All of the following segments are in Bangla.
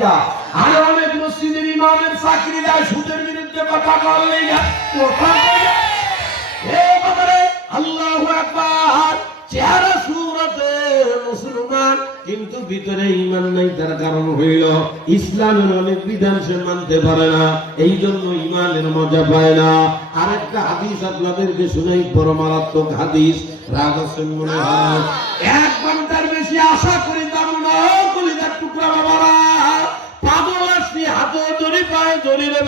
যা আরে অনেক মসজিদের ইমামের চাকরি দেয়, সুদের বিরুদ্ধে কথা বললেই আল্লাহু আকবার। চেহারা সুরতে মুসলমান, কিন্তু ভিতরে ইমান নাই, তার কারণ হইল ইসলামের অনেক বিধান সে মানতে পারে না। এই জন্য ইমানের মজা পায় না। আরেকটা হাদিস আপনাদেরকে শুনাই বড় মারাত্মক হাদিস। রাগ মনে হয়। এক ঘণ্টার বেশি আশা করি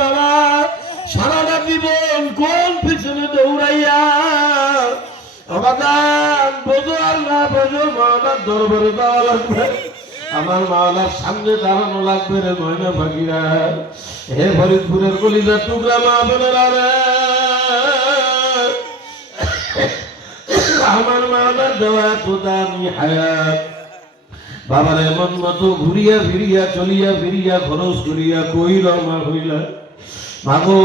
বাবা, সারাটা জীবন কোন পিছনে দৌড়াইয়া? অবাদান বোঝো আল্লাহ বোঝো, মাওলার দরবারে যাওয়া লাগবে। আমার মাওলার সামনে দাঁড়ানো লাগবে রে ময়না পাখিরা হে ফরিদপুরের কলিজার টুকরা মা বোনেরা আমার মাওলার দেওয়া এত দামি হায়াত। বাবার এমন মতো ঘুরিয়া ফিরিয়া, চলিয়া ফিরিয়া, খরচ করিয়া কইল আমার হইলা। মাগো,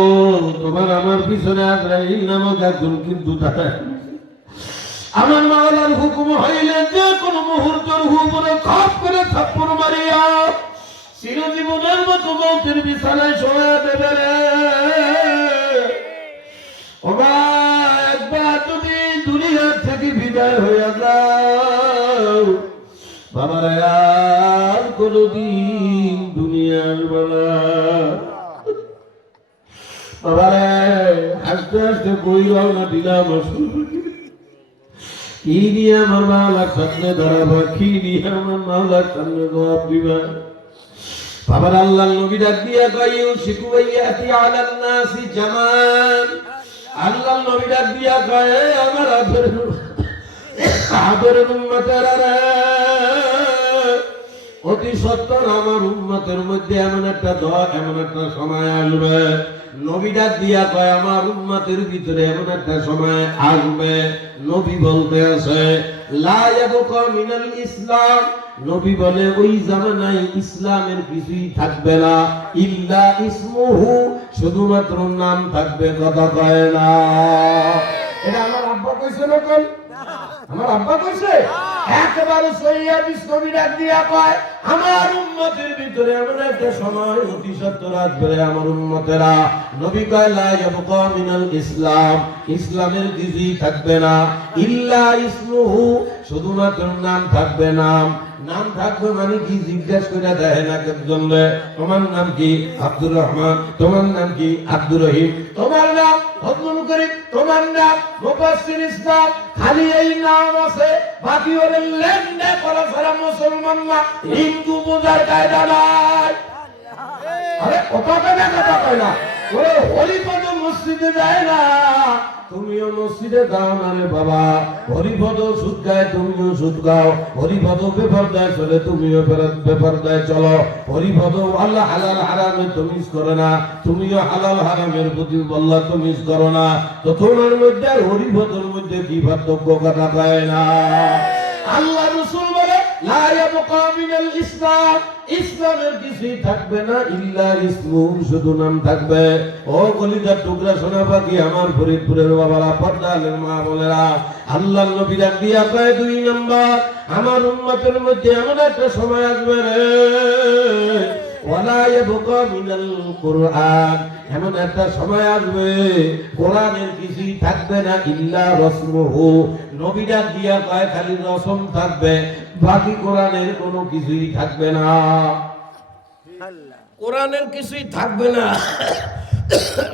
তোমার আমার পিছনে আজরাইল নামক একজন কিন্তু তারা আমার মাওলার হুকুম হইলে যে কোন মুহূর্তের উপরে খপ করে থাপ্পড় মারিয়া চিরজীবনের মতো মৌতের বিছানায় শোয়া দেবে রে। ওবা একবার যদি দুনিয়া থেকে বিদায় হইয়া যাও, বাবারা, আর কোনদিন দুনিয়ার বেলা বাবারে, হাসতে হাসতে বই রওনা দিলাম কি নিয়ে আমার মাওলার সামনে দাঁড়াবা, কি নিয়ে আমার মাওলার সামনে জবাব দিবা? বাবার আল্লাহ নবী ডাক দিয়া কইউ শিখু ইয়াতি আলান নাসি জামান। আল্লাহ নবী ডাক দিয়া কয় আমার আদর আদর উম্মতেরা অতি সত্তর আমার উম্মতের মধ্যে এমন একটা দল, এমন একটা সময় আসবে। নবীটা দিয়া কয়, আমার উম্মতের ভিতরে এমন একটা সময় আসবে। নবী বলতে আছে মিনাল ইসলাম। নবী বলে, ওই জামানায় ইসলামের কিছুই থাকবে না, ইল্লা ইসমুহু, শুধুমাত্র নাম থাকবে কথা কয় না। এটা আমার আব্বা কইছে না আমার আব্বা কইছে একেবারে সইয়া বিষ্ণবী ডাক দিয়া কয়, আমার উম্মতের ভিতরে এমন একটা সময় অতি সত্তর আসবে আমার উম্মতেরা। নবী কয়, লা ইয়াবকা মিনাল ইসলাম। ইসলামের কিছুই থাকবে না, ইল্লা ইসমুহু শুধুমাত্র নাম থাকবে নাম। নাম থাকবে মানে কি? জিজ্ঞেস করে দেয় না একজন তোমার নাম কি? আব্দুর রহমান। তোমার নাম কি? আব্দুর রহিম। তোমার ফজলুল করিম তোমার নাম মুফাসসির ইসলাম, খালি এই নাম আছে। বাকি হলে লেনদে করা ছাড়া মুসলমান না হিন্দু বোঝার কায়দা নাই। আরে কথা না, কথা কয় না। ওরে হরিপদ মসজিদে যায় না। তুমিও মসজিদে যাও না রে বাবা। হরিপদ সুদ গায়, তুমিও সুদ গাও। হরিপদ বেফর দেয় চলে, তুমিও বেফর- বেফর দেয় চলো। হরিপদ আল্লাহ হালাল হারামে তুমিজ করে না। তুমিও হালাল হারামের প্রতি বল্লা তুমিজ করো না। তো তোমার মধ্যে আর হরিপদর মধ্যে কি পার্থক্য কথা পায় না? আল্লাহ রসুল ইসলাম। ইসলামের থাকবে না থাকবে। ও পাখি, আমার ফরিদপুরের মধ্যে এমন একটা সময় আসবে রে। ওয়ালা ইয়াবকা মিনাল কুরআন, এমন একটা সময় আসবে, কোরআনের কিছুই থাকবে না, ইল্লা রসমুহু। নবীরা দিয়া কয়, খালি রসম থাকবে। বাকি কোরআনের কোনো কিছুই থাকবে না। কোরআনের কিছুই থাকবে না।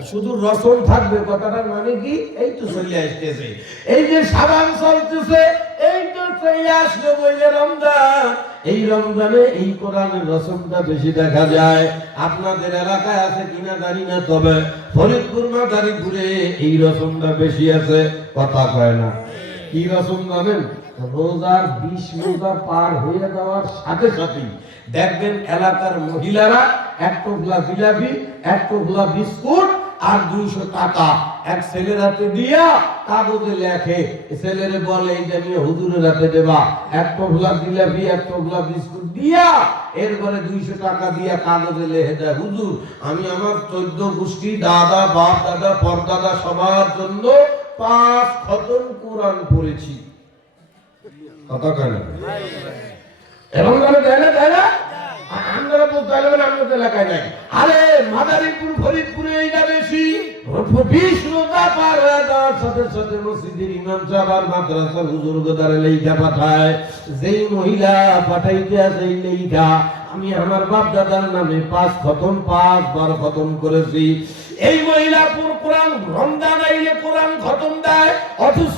শুধু রসম থাকবে কথাটার মানে কি? এই তো চলে আসতেছে। এই যে সাবান চলতেছে এই তো চলে আসলো বইলে রমজান। এই রমজানে এই কোরআনের রসমটা বেশি দেখা যায়। আপনাদের এলাকায় আছে কিনা জানি না তবে ফরিদপুর মাদারীপুরে এই রসমটা বেশি আছে কথা কয় না। কি রসম জানেন? রোজার বিশ রোজা পার হয়ে যাওয়ার সাথে সাথেই দেখবেন এলাকার মহিলারা এক টোপলা জিলাপি, এক টোপলা বিস্কুট আর দুইশো টাকা। এক ছেলের হাতে দিয়া কাগজে লেখে। ছেলেরে বলে এই যে নিয়ে হুজুরের হাতে দেবা। এক টোপলা জিলাপি, এক টোপলা বিস্কুট দিয়া এরপরে দুইশো টাকা দিয়া কাগজে লেখে দেয়, হুজুর, আমি আমার চোদ্দ গোষ্ঠী, দাদা, বাপ, দাদা, পরদাদা সবার জন্য পাঁচ খতম কোরআন পড়েছি। কথা কেন? এবং দেয় না দেয় না? এলাকায় নাই। আরে মাদারীপুর, ফরিদপুরে এইটা বেশি। বিশ রোজা পার যাওয়ার সাথে সাথে মসজিদের ইমাম সাহেব আর মাদ্রাসার হুজুর গোদারে লেখা পাঠায়। যেই মহিলা আমি আমার বাপ দাদার নামে পাঁচ খতম, পাঁচ বার খতম করেছি। এই মহিলা কোরআন রমজান আইলে কোরআন খতম দেয়, অথচ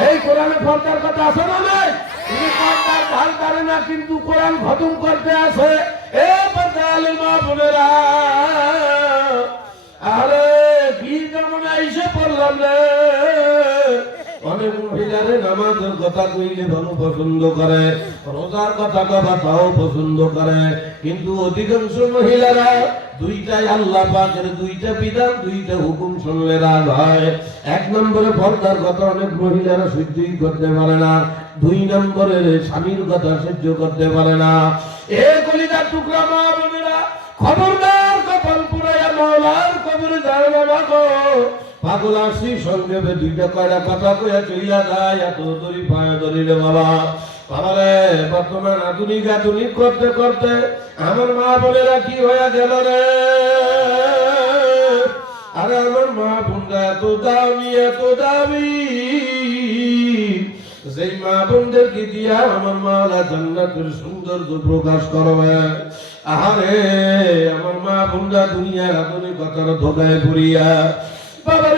এই কোরআনে পর্দার কথা আছে না নাই? তিনি পর্দার ঢাল পারে না কিন্তু কোরআন খতম করতে আসে এ পর্দালের মা বোনেরা আরে কি কেমন এসে পড়লাম রে? অনেক মহিলারে নামাজের কথা কইলে ভালো পছন্দ করে, রোজার কথা কবা তাও পছন্দ করে। কিন্তু অধিকাংশ মহিলারা দুইটাই আল্লাহ পাকের, দুইটা বিধান, দুইটা হুকুম শুনলে রাগ হয়। এক নম্বরে পর্দার কথা অনেক মহিলারা সহ্যই করতে পারে না। দুই নম্বরের স্বামীর কথা সহ্য করতে পারে না। এ কলিদার টুকরা মা খবরদার কপাল পুরাইয়া মৌলার কবরে যায় বাবা পাগল আসি দুইটা চইলা যায়, এত বাবা। বাবা রে বর্তমান আধুনিক আধুনিক করতে করতে আমার মা বোনেরা কি হয়ে গেল রে? আরে আমার মা বোনরা এত দামি এত দামি। সেই মা বোনদেরকে দিয়া আমার জান্নাতের সৌন্দর্য প্রকাশ করবে। আহারে, আমার মা বোনরা দুনিয়ার আধুনিকতার ধোকায় পড়িয়া। বাবারে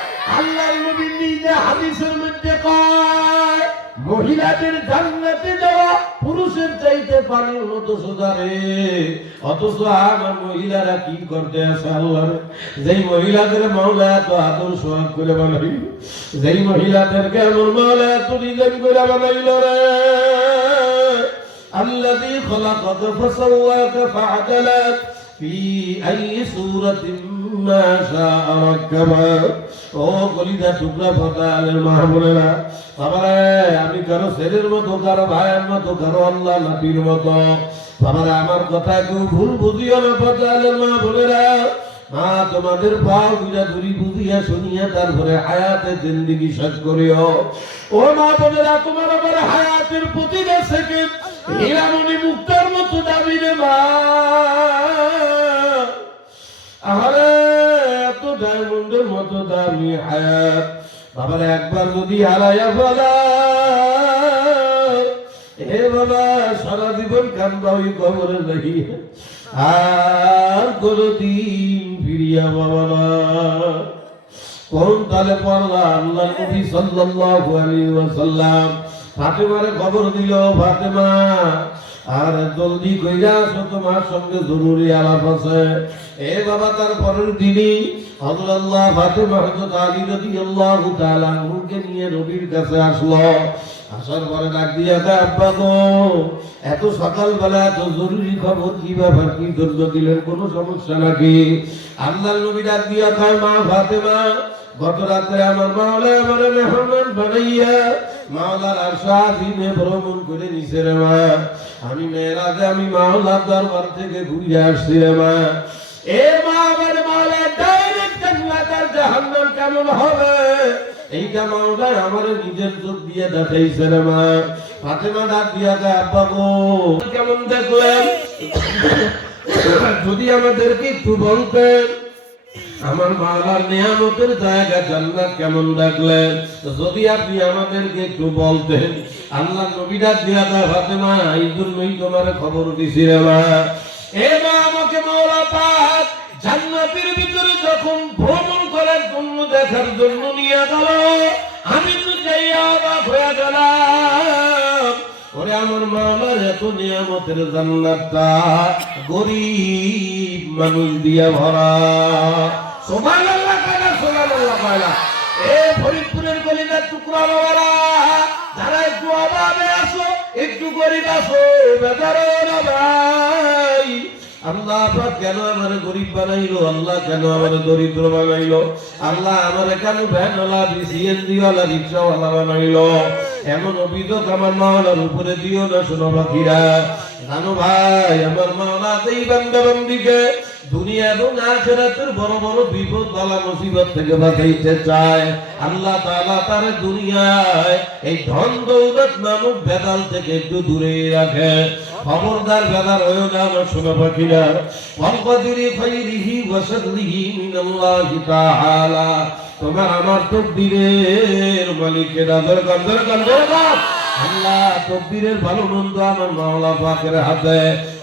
আল্লাহর নবী নিজে হাদিসের মধ্যে কয় মহিলাদের জান্নাতে যাওয়া পুরুষের চাইতে পানির মতো সোজা রে অথচ আমার মহিলারা কি করতে আছে আল্লাহ যেই মহিলাদের মাওলা এত আদর সোহাগ করে বানাইল যেই মহিলাদেরকে আমার মাওলা এত ডিজাইন করে বানাইল রে الذي خلقك فسواك فعدلك في أي صورة ما شاء ركبك ও কলিদা বাবারে, আমি কারও ছেলের মতো, কারও ভাইয়ের মতো, কারও আল্লাহ নাবির মতো। আমার কথা কেউ ভুল বুঝিও না ফাটা আলের মাহবুলেরা মা, তোমাদের পাও দুইটা ধরি বুঝিয়া শুনিয়া তারপরে হায়াতে জিন্দিগি শেষ করিও। ও মা বোনেরা, তোমার আবার হায়াতের প্রতিটা সেকেন্ড হীরামণি মুক্তার মতো দাবি রে মা। ডায়মন্ডের মতো দামি বাবার, একবার যদি হারাইয়া ফেলা হে বাবা, সারা জীবন কান্দা ওই কবরে যাই আর কোনদিন ফিরিয়া বাবা না। কোন তালে পড়লা আল্লাহ নবী সাল্লাল্লাহু আলাইহি ওয়াসাল্লাম। ফাতেমারে খবর দিল, ফাতেমা আর জলদি কইরা আসো তোমার সঙ্গে জরুরি আলাপ আছে। এ বাবা তার পরের দিনই হযরত আল্লাহ ফাতেমা হযরত আলী রাদিয়াল্লাহু তাআলা আনহুকে নিয়ে নবীর কাছে আসলো। আসার পরে ডাক দিয়া কয়, আব্বা গো এত সকালবেলা এত জরুরি খবর কি ব্যাপার? কি জন্য দিলেন? কোনো সমস্যা নাকি? আল্লাহ নবী ডাক দিয়া কয় মা ফাতেমা গত রাত্রে আমার মাওলা আমার মেহমান বানাইয়া মাওলার ভ্রমণ করে নিছে রে মা। আমি আমি মাওলার দরবার থেকে ঘুরে আসছি রে মা। এ মা, আমার মাওলা ডাইরেক্ট জাহান্নাম কেমন হবে? এইটা মাওলা আমার নিজের চোখ দিয়ে দেখাইছে রে মা। ফাতেমা ডাক দিয়া কে আব্বা গো, কেমন দেখলেন? যদি আমাদেরকে একটু বলতেন। আমার মাওলার নিয়ামতের জায়গা জান্নাত কেমন দেখলেন যদি আপনি আমাদেরকে একটু বলতেন, আল্লাহ নবীরা দিয়া দেয় ফাতেমা, এই জন্যই তোমার খবর দিছি রে মা। এ মা আমাকে মাওলা পাক জান্নাতের ভিতরে যখন ভ্রমণ করার জন্য দেখার জন্য নিয়ে গেল, আমি তো যাই অবাক হয়ে গেলাম। ওরে আমার মাওলার এত নিয়ামতের জান্নাতটা গরিব মানুষ দিয়া ভরা। সুবহানাল্লাহ কানা, সুবহানাল্লাহ কয়লা? এ ফরিদপুরের গলিদার টুকরা বাবারা, যারা একটু অভাবে আসো, একটু গরিব আসো বেকারো না ভাই। আল্লাহ কেন আমার গরিব বানাইলো? আল্লাহ কেন আমার দরিদ্র বানাইলো? আল্লাহ আমার কেন ভ্যানওয়ালা বানাইলো? এমন অভিযোগ আমার মাওলার উপরে দিও না, শোনো পাখিরা জানো ভাই, আমার মাওলা এই বান্দা দুনিয়া এবং আখেরাতের বড় বড় বিপদ বালা মুসিবত থেকে বাঁচাইতে চায়, আল্লাহ তাআলা তার দুনিয়ায় এই ধন দৌলত নামক বেদাল থেকে একটু দূরে রাখে। খবরদার বেদার হয়েও না, আমার শোনা পাখিরা। ওয়াসাদলিহি মিনাল্লাহি তোমার আমার তকদিরের মালিকের আদর কন্দর কন্দর আল্লাহ তকদিরের ভালো মন্দ আমার মাওলা পাকের হাতে।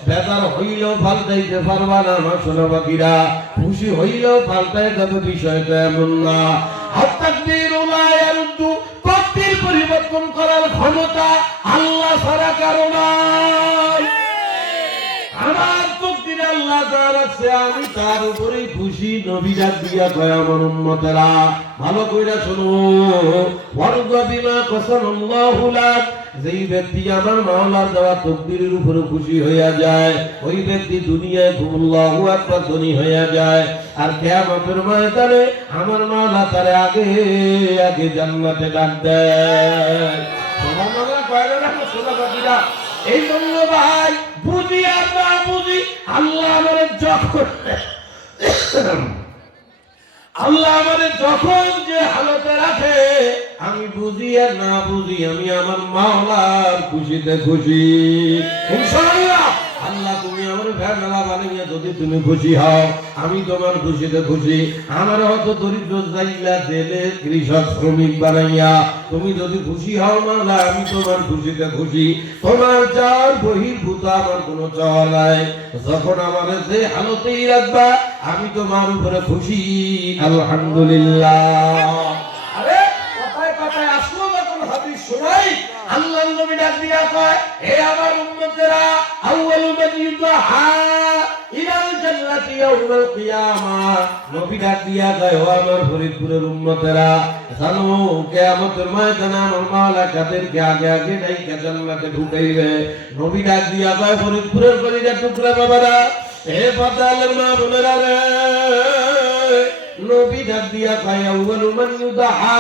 বেতার হইলেও পাল্টাইতে পারবা না আমার সোনা বাকিরা খুশি হইলেও পাল্টাই যাবে, বিষয়টা এমন না। উলায়ারুদ্দু তকদির পরিবর্তন করার ক্ষমতা আল্লাহ ছাড়া কারও নাই। খুশি। হইয়া যায়, ওই ব্যক্তি দুনিয়ায় ধনী হইয়া যায়। আর কিয়ামতের ময়দানে আমার মাওলা তারে আগে আগে জান্নাতে ডাক দেয়। এই জন্য ভাই, বুঝি আর না বুঝি, আল্লাহ আমাদের যখন আল্লাহ আমাদের যখন যে হালতে রাখে, আমি বুঝি আর না বুঝি, আমি আমার মাওলার খুশিতে খুশি। ইনশাআল্লাহ। বানিয়ে যদি তুমি খুশি হও, আমি তোমার খুশিতে খুশি। আমার হয়তো দরিদ্র জেলে কৃষক শ্রমিক বানাইয়া, তুমি যদি খুশি হও মাওলা আমি তোমার খুশিতে খুশি। তোমার যার বহির্ভূত, আমার কোনো চাওয়া নাই। যখন আমার যে হালতেই রাখবা, আমি তোমার উপরে খুশি। আলহামদুলিল্লাহ আরে কথায় কথায় আসলো যখন হাদিস শোনাই আল্লাহ নবী ডাক দিয়া কয়, হে আমার উম্মতেরা, আউয়ালু মান ইউদাহা ইলাল জান্নাতি ইয়াউমাল কিয়ামা। নবী ডাক দিয়া কয়, ও আমার ফরিদপুরের উম্মতেরা, জানো, কিয়ামতের ময়দানে আমার মাওলা কাদেরকে আগে আগে ডাইকা জান্নাতে ঢুকাইবে। নবী ডাক কয়, ফরিদপুরের কলিজা টুকরা বাবারা, হে পাতালের মা বোনেরা রে নবী ডাক দিয়া কয়, আউয়ালু মান ইউদাহা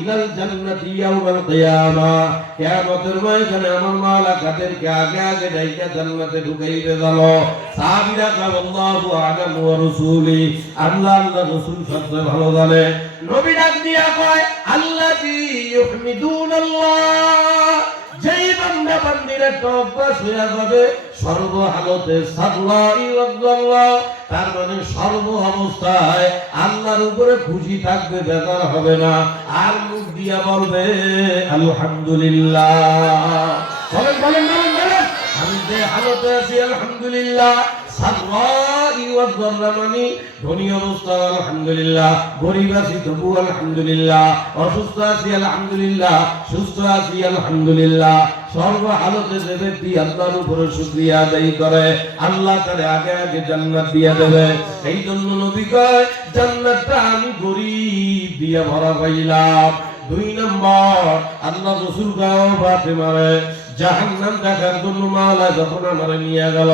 ইলাল জান্নাতি ইয়াউমাল কিয়ামা। কিয়ামতের ময়দানে আমার মাওলা কাদেরকে আগে আগে ডাইকা জান্নাতে ঢুকাইবে জানো সাহাবীরা কয়, আল্লাহু আ'লাম ওয়া রাসূলি। আল্লাহ আল্লাহ রাসূল সবচেয়ে ভালো জানে। নবী ডাক দিয়া কয়, আল্লাযী ইউহমিদুনাল্লাহ। বান্দা হইয়া যাবে। তার মানে সর্ব অবস্থায় আল্লাহর উপরে খুশি থাকবে, বেজার হবে না। আর মুখ দিয়া বলবে, আলহামদুলিল্লাহ। বলেন বলেন বলেন বলেন। আমি যে হালতে আছি, আলহামদুলিল্লাহ। সাল্লাহি মানে। করে, আল্লাহ আগে আগে জান্নাত এই জন্য নবী আমি গরিব দিয়ে ভরা দুই নম্বর, আল্লাহ রসুল জাহান্নাম দেখার জন্য মাওলা যখন আমারে নিয়ে গেল,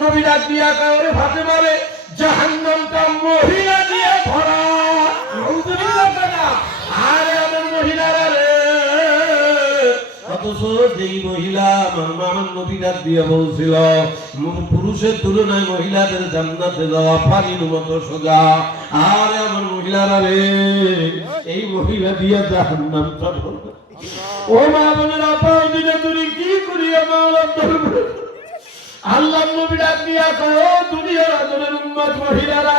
নবী ডাক দিয়া কয়, ওরে ভাতে মারে জাহান্নামটা মহিলা দিয়ে ভরা। আরে আমার মহিলারা রে। অথচ যেই মহিলা আমার মামার নবী ডাক দিয়ে বলছিল পুরুষের তুলনায় মহিলাদের জান্নাতে যাওয়া পানির মতো সোজা। আরে আমার মহিলারা রে, এই মহিলা দিয়া জাহান্নামটা ভরবে ও মা বোনের পাও দিনে তুমি কি করিয়া আমার ধরবে আল্লাহ নবী ডাক দিয়া কয় দুনিয়ার আদরের উম্মত মহিলারা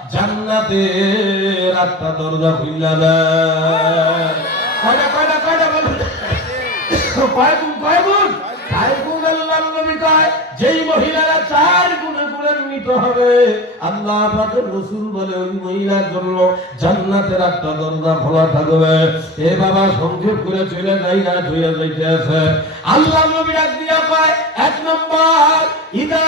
জান্নাতের আটটা দরজা খুললা দেয় কয়টা কয়টা কয়টা বলুন কয় গুণ কয় গুণ চার গুণ আল্লাহর কয়, যেই মহিলারা চার গুণে গুণান্বিত হবে, আল্লাহ পাকের রাসূল বলে ওই মহিলার জন্য জান্নাতের একটা দরজা খোলা থাকবে। এ বাবা সংক্ষেপ করে চলে যাই না ধুয়ে আছে। আল্লাহ নবী এক দিয়া কয়, এক নম্বর, ইদা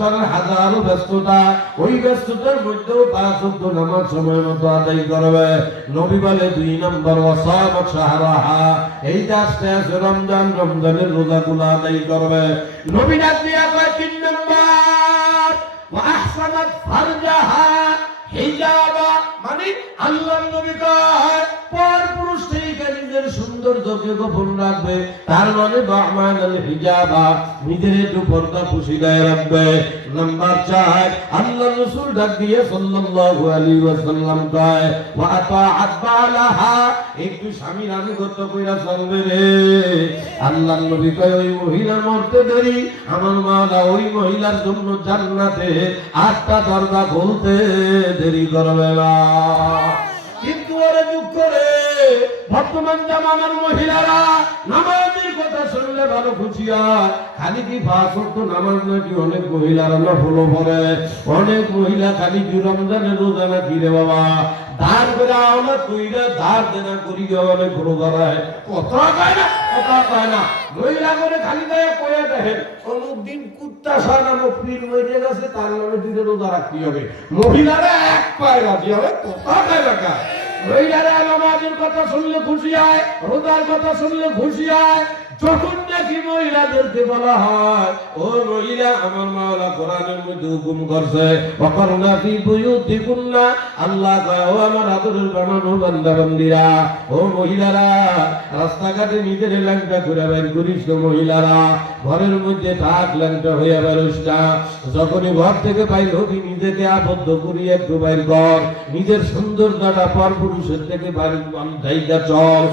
মানে হাজারো ব্যস্ততা, ওই ব্যস্ততার মধ্যেও পাঁচ ওয়াক্ত নামাজ সময় মতো আদায় করবে। নবী বলে দুই নম্বর, ওয়াসামাত শাহরাহা। এই আছে রমজান, রমজানের রোজাগুলো আদায় করবে। নবী তিন নম্বর। ওয়াহসানাত ফারজাহা হিজাবা মানে আল্লাহর নবী কয় পর পুরুষ গোপন রাখবে, তার মানে হিজাবা নিজের একটু পর্দা পুশিদায় রাখবে। নাম্বার চার, আল্লাহ রাসূল ডাক দিয়ে ওয়াসাল্লাম কয় একটু স্বামীর আনুগত্য কইরা চলবে রে। আল্লাহ নবী কয়, ওই মহিলা মরতে দেরি, আমার মাওলা ওই মহিলার জন্য জান্নাতে আটটা দরজা খুলতে দেরি করবে না। কিন্তু ওরে দুঃখ রে বর্তমান জামানার মহিলারা, নামাজের কথা শুনলে ভালো খুশি হয় খালি কি পাঁচ নামাজ নাকি অনেক মহিলারা নফল পড়ে? অনেক মহিলা খালি কি রমজানের রোজা নাকি রে বাবা? ধার করে কইরা ধার দেনা করি কথা কয় না কয় না। মহিলা করে খালি গায়ে কয়ে দেখেন, অমুক দিন কুত্তা সা নামক পীর মরে গেছে, তার নামে রোজা রাখতে হবে। মহিলারা এক পায়ে রাজি হবে, কথা কয় না? মহিলারা নামাজের কথা শুনলে খুশি হয় রোজার কথা শুনলে খুশি হয়। যখন নাকি মহিলাদেরকে বলা হয়, ও মহিলা, আমার মাওলা কোরআনের মধ্যে হুকুম করছে অকরনা ফি বুয়ুতিকুন্না, আল্লাহ কয়, ও আমার আদরের বানানো বান্দা বান্দিরা ও মহিলারা, রাস্তাঘাটে নিজের ল্যাংটা ঘুরে বের করিস মহিলারা, ঘরের মধ্যে থাক, ল্যাংটা হইয়া বেরোস না। যখনই ঘর থেকে বাইর হবি, নিজেকে আবদ্ধ করি, একটু বাইর কর। নিজের সৌন্দর্যটা পর পুরুষের থেকে বাইর চল।